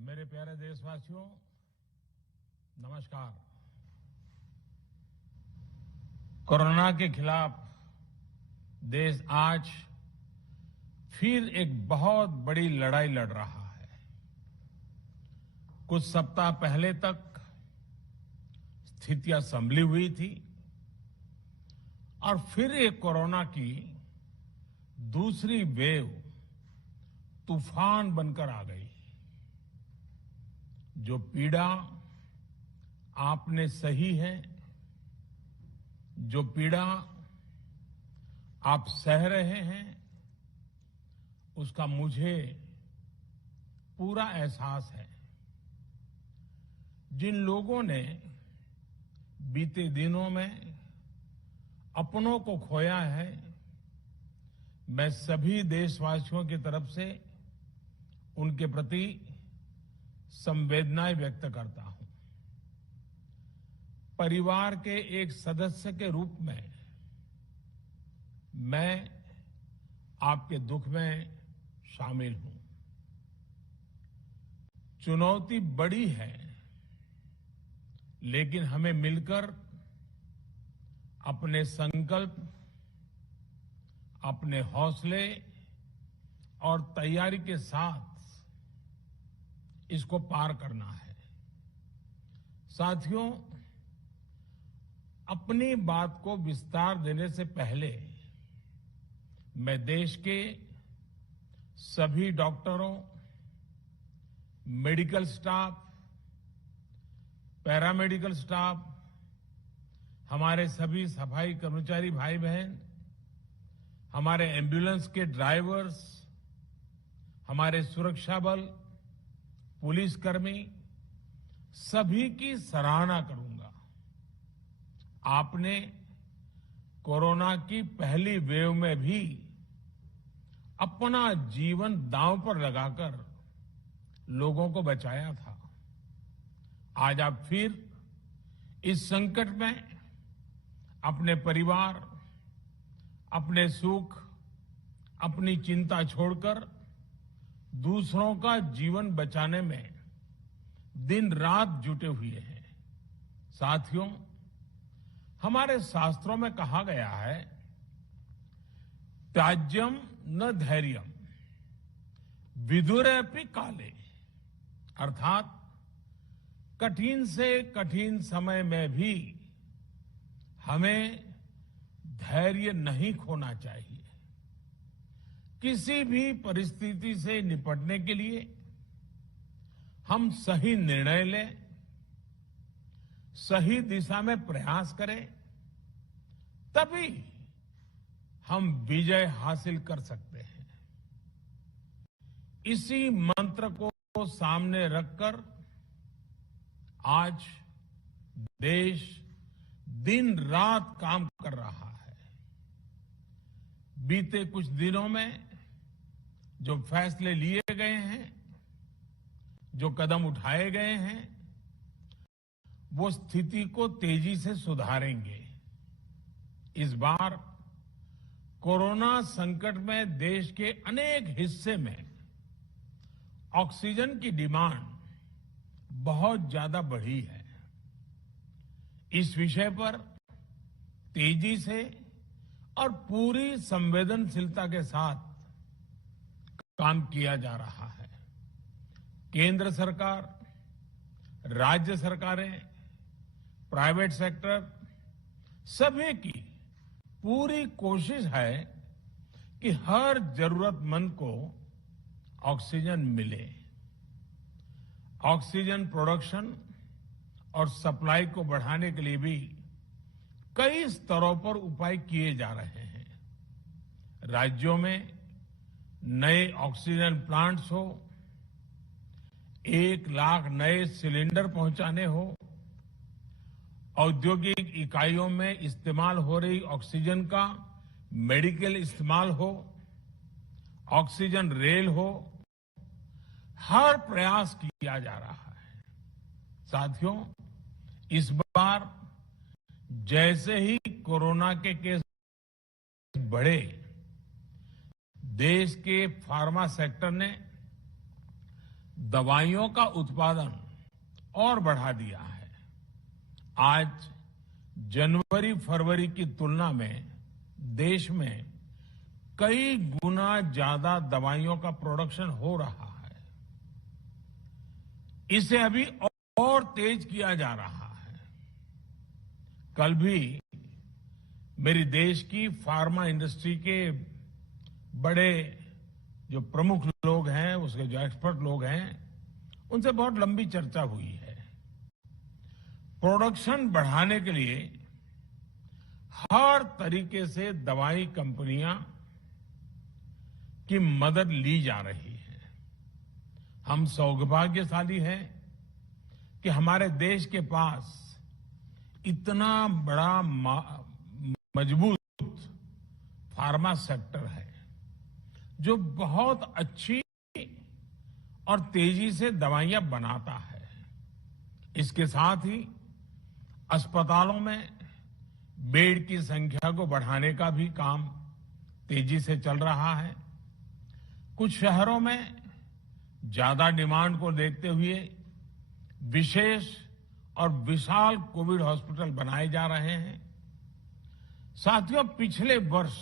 मेरे प्यारे देशवासियों, नमस्कार। कोरोना के खिलाफ देश आज फिर एक बहुत बड़ी लड़ाई लड़ रहा है। कुछ सप्ताह पहले तक स्थितियां संभली हुई थी और फिर एक कोरोना की दूसरी वेव तूफान बनकर आ गई। जो पीड़ा आपने सही है, जो पीड़ा आप सह रहे हैं, उसका मुझे पूरा एहसास है। जिन लोगों ने बीते दिनों में अपनों को खोया है, मैं सभी देशवासियों की तरफ से उनके प्रति संवेदनाएं व्यक्त करता हूं। परिवार के एक सदस्य के रूप में मैं आपके दुख में शामिल हूं। चुनौती बड़ी है, लेकिन हमें मिलकर अपने संकल्प, अपने हौसले और तैयारी के साथ इसको पार करना है। साथियों, अपनी बात को विस्तार देने से पहले मैं देश के सभी डॉक्टरों, मेडिकल स्टाफ, पैरामेडिकल स्टाफ, हमारे सभी सफाई कर्मचारी भाई बहन, हमारे एम्बुलेंस के ड्राइवर्स, हमारे सुरक्षा बल, पुलिसकर्मी, सभी की सराहना करूंगा। आपने कोरोना की पहली वेव में भी अपना जीवन दांव पर लगाकर लोगों को बचाया था। आज आप फिर इस संकट में अपने परिवार, अपने सुख, अपनी चिंता छोड़कर दूसरों का जीवन बचाने में दिन रात जुटे हुए हैं। साथियों, हमारे शास्त्रों में कहा गया है, त्याज्यम न धैर्यम विदुरेऽपि काले, अर्थात कठिन से कठिन समय में भी हमें धैर्य नहीं खोना चाहिए। किसी भी परिस्थिति से निपटने के लिए हम सही निर्णय लें, सही दिशा में प्रयास करें, तभी हम विजय हासिल कर सकते हैं। इसी मंत्र को सामने रखकर आज देश दिन रात काम कर रहा है। बीते कुछ दिनों में जो फैसले लिए गए हैं, जो कदम उठाए गए हैं, वो स्थिति को तेजी से सुधारेंगे। इस बार कोरोना संकट में देश के अनेक हिस्से में ऑक्सीजन की डिमांड बहुत ज्यादा बढ़ी है। इस विषय पर तेजी से और पूरी संवेदनशीलता के साथ काम किया जा रहा है। केंद्र सरकार, राज्य सरकारें, प्राइवेट सेक्टर, सभी की पूरी कोशिश है कि हर जरूरतमंद को ऑक्सीजन मिले। ऑक्सीजन प्रोडक्शन और सप्लाई को बढ़ाने के लिए भी कई स्तरों पर उपाय किए जा रहे हैं। राज्यों में नए ऑक्सीजन प्लांट्स हो, 1 लाख नए सिलेंडर पहुंचाने हो, औद्योगिक इकाइयों में इस्तेमाल हो रही ऑक्सीजन का मेडिकल इस्तेमाल हो, ऑक्सीजन रेल हो, हर प्रयास किया जा रहा है। साथियों, इस बार जैसे ही कोरोना के केस बढ़े, देश के फार्मा सेक्टर ने दवाइयों का उत्पादन और बढ़ा दिया है। आज जनवरी फरवरी की तुलना में देश में कई गुना ज्यादा दवाइयों का प्रोडक्शन हो रहा है। इसे अभी और तेज किया जा रहा है। कल भी मेरी देश की फार्मा इंडस्ट्री के बड़े जो प्रमुख लोग हैं, उसके जो एक्सपर्ट लोग हैं, उनसे बहुत लंबी चर्चा हुई है। प्रोडक्शन बढ़ाने के लिए हर तरीके से दवाई कंपनियां की मदद ली जा रही है। हम सौभाग्यशाली हैं कि हमारे देश के पास इतना बड़ा मजबूत फार्मा सेक्टर है जो बहुत अच्छी और तेजी से दवाइयां बनाता है। इसके साथ ही अस्पतालों में बेड की संख्या को बढ़ाने का भी काम तेजी से चल रहा है। कुछ शहरों में ज्यादा डिमांड को देखते हुए विशेष और विशाल कोविड हॉस्पिटल बनाए जा रहे हैं। साथियों, पिछले वर्ष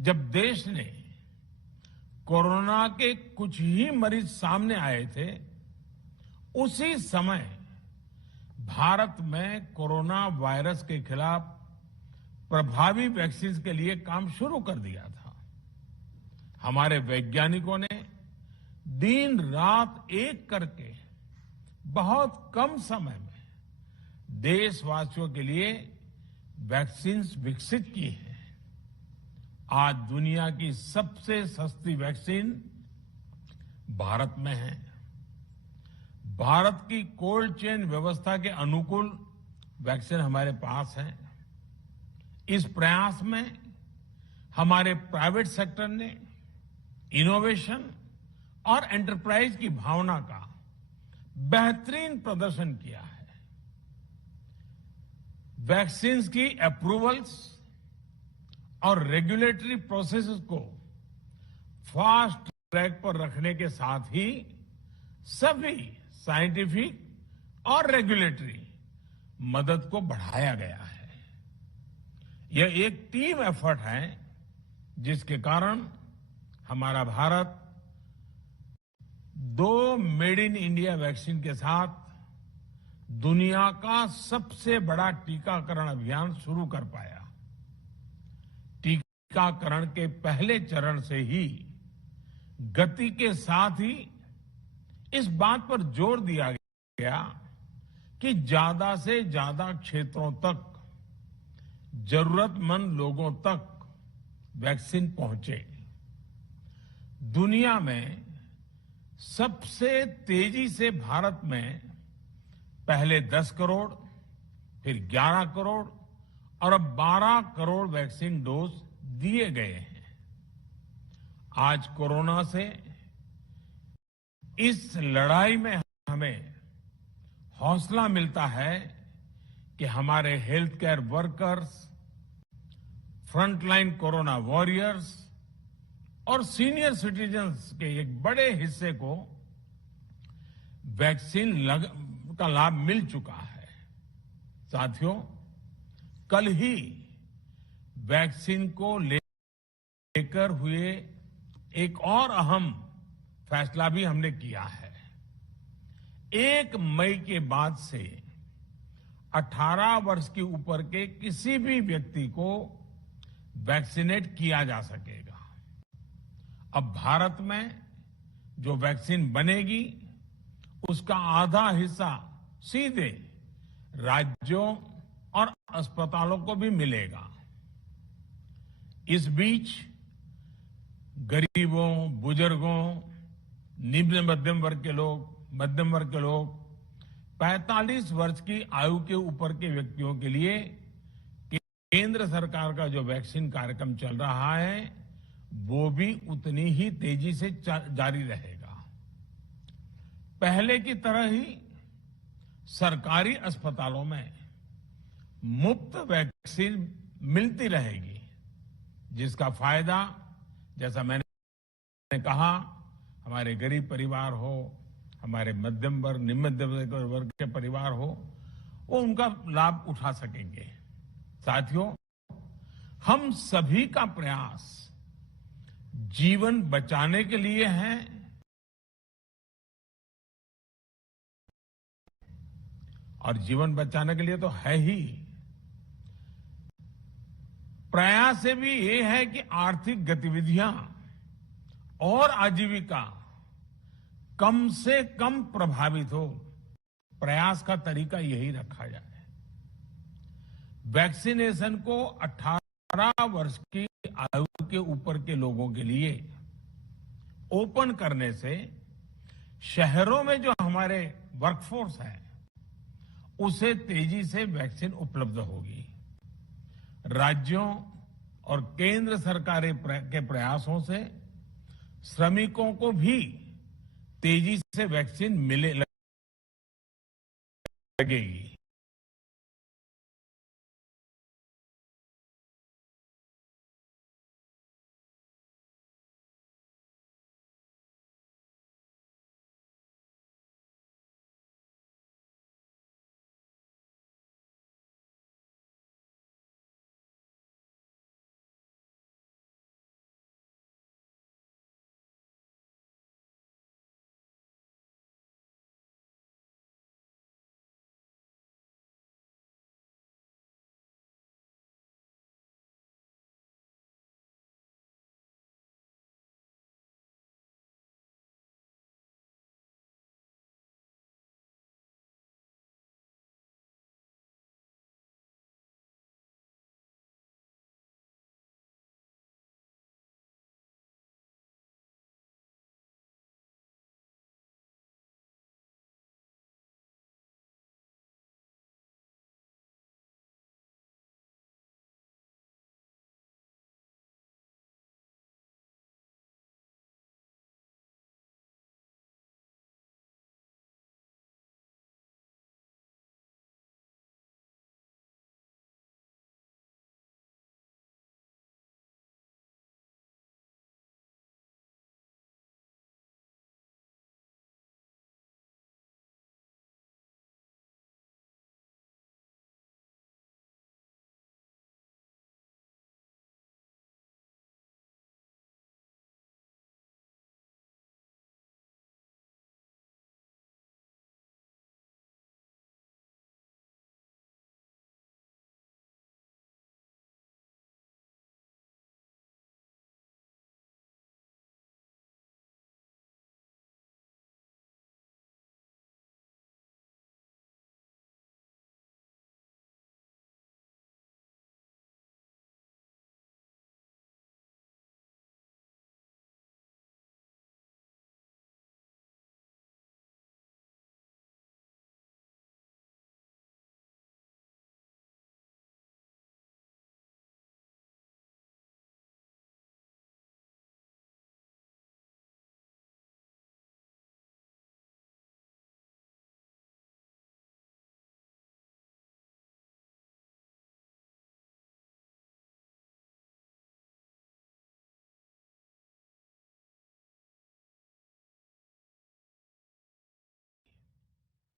जब देश ने कोरोना के कुछ ही मरीज सामने आए थे, उसी समय भारत में कोरोना वायरस के खिलाफ प्रभावी वैक्सीन के लिए काम शुरू कर दिया था। हमारे वैज्ञानिकों ने दिन रात एक करके बहुत कम समय में देशवासियों के लिए वैक्सीन विकसित की है। आज दुनिया की सबसे सस्ती वैक्सीन भारत में है। भारत की कोल्ड चेन व्यवस्था के अनुकूल वैक्सीन हमारे पास है। इस प्रयास में हमारे प्राइवेट सेक्टर ने इनोवेशन और एंटरप्राइज की भावना का बेहतरीन प्रदर्शन किया है। वैक्सीन की अप्रूवल्स और रेगुलेटरी प्रोसेसेस को फास्ट ट्रैक पर रखने के साथ ही सभी साइंटिफिक और रेगुलेटरी मदद को बढ़ाया गया है। यह एक टीम एफर्ट है जिसके कारण हमारा Bharat 2 made in India vaccine के साथ दुनिया का सबसे बड़ा टीकाकरण अभियान शुरू कर पाया। टीकाकरण के पहले चरण से ही गति के साथ ही इस बात पर जोर दिया गया कि ज्यादा से ज्यादा क्षेत्रों तक, जरूरतमंद लोगों तक वैक्सीन पहुंचे। दुनिया में सबसे तेजी से भारत में पहले 10 करोड़, फिर 11 करोड़ और अब 12 करोड़ वैक्सीन डोज दिए गए हैं। आज कोरोना से इस लड़ाई में हमें हौसला मिलता है कि हमारे health care workers, frontline corona warriors और सीनियर सिटीजन्स के एक बड़े हिस्से को वैक्सीन का लाभ मिल चुका है। साथियों, कल ही वैक्सीन को लेकर हुए एक और अहम फैसला भी हमने किया है। 1 मई के बाद से 18 वर्ष के ऊपर के किसी भी व्यक्ति को वैक्सीनेट किया जा सकेगा। अब भारत में जो वैक्सीन बनेगी उसका आधा हिस्सा सीधे राज्यों और अस्पतालों को भी मिलेगा। इस बीच गरीबों, बुजुर्गों, निम्न मध्यम वर्ग के लोग 45 वर्ष की आयु के ऊपर के व्यक्तियों के लिए केंद्र सरकार का जो वैक्सीन कार्यक्रम चल रहा है वो भी उतनी ही तेजी से जारी रहेगा। पहले की तरह ही सरकारी अस्पतालों में मुफ्त वैक्सीन मिलती रहेगी, जिसका फायदा, जैसा मैंने कहा, हमारे गरीब परिवार हो, हमारे मध्यम वर्ग, निम्न मध्यम वर्ग के परिवार हो, वो उनका लाभ उठा सकेंगे। साथियों, हम सभी का प्रयास जीवन बचाने के लिए है और जीवन बचाने के लिए तो है ही। प्रयास से भी ये है कि आर्थिक गतिविधियां और आजीविका कम से कम प्रभावित हो। प्रयास का तरीका यही रखा जाए। वैक्सीनेशन को 18 वर्ष की आयु के ऊपर के लोगों के लिए ओपन करने से शहरों में जो हमारे वर्कफोर्स है उसे तेजी से वैक्सीन उपलब्ध होगी। राज्यों और केंद्र सरकार के प्रयासों से श्रमिकों को भी तेजी से वैक्सीन मिले लगेगी।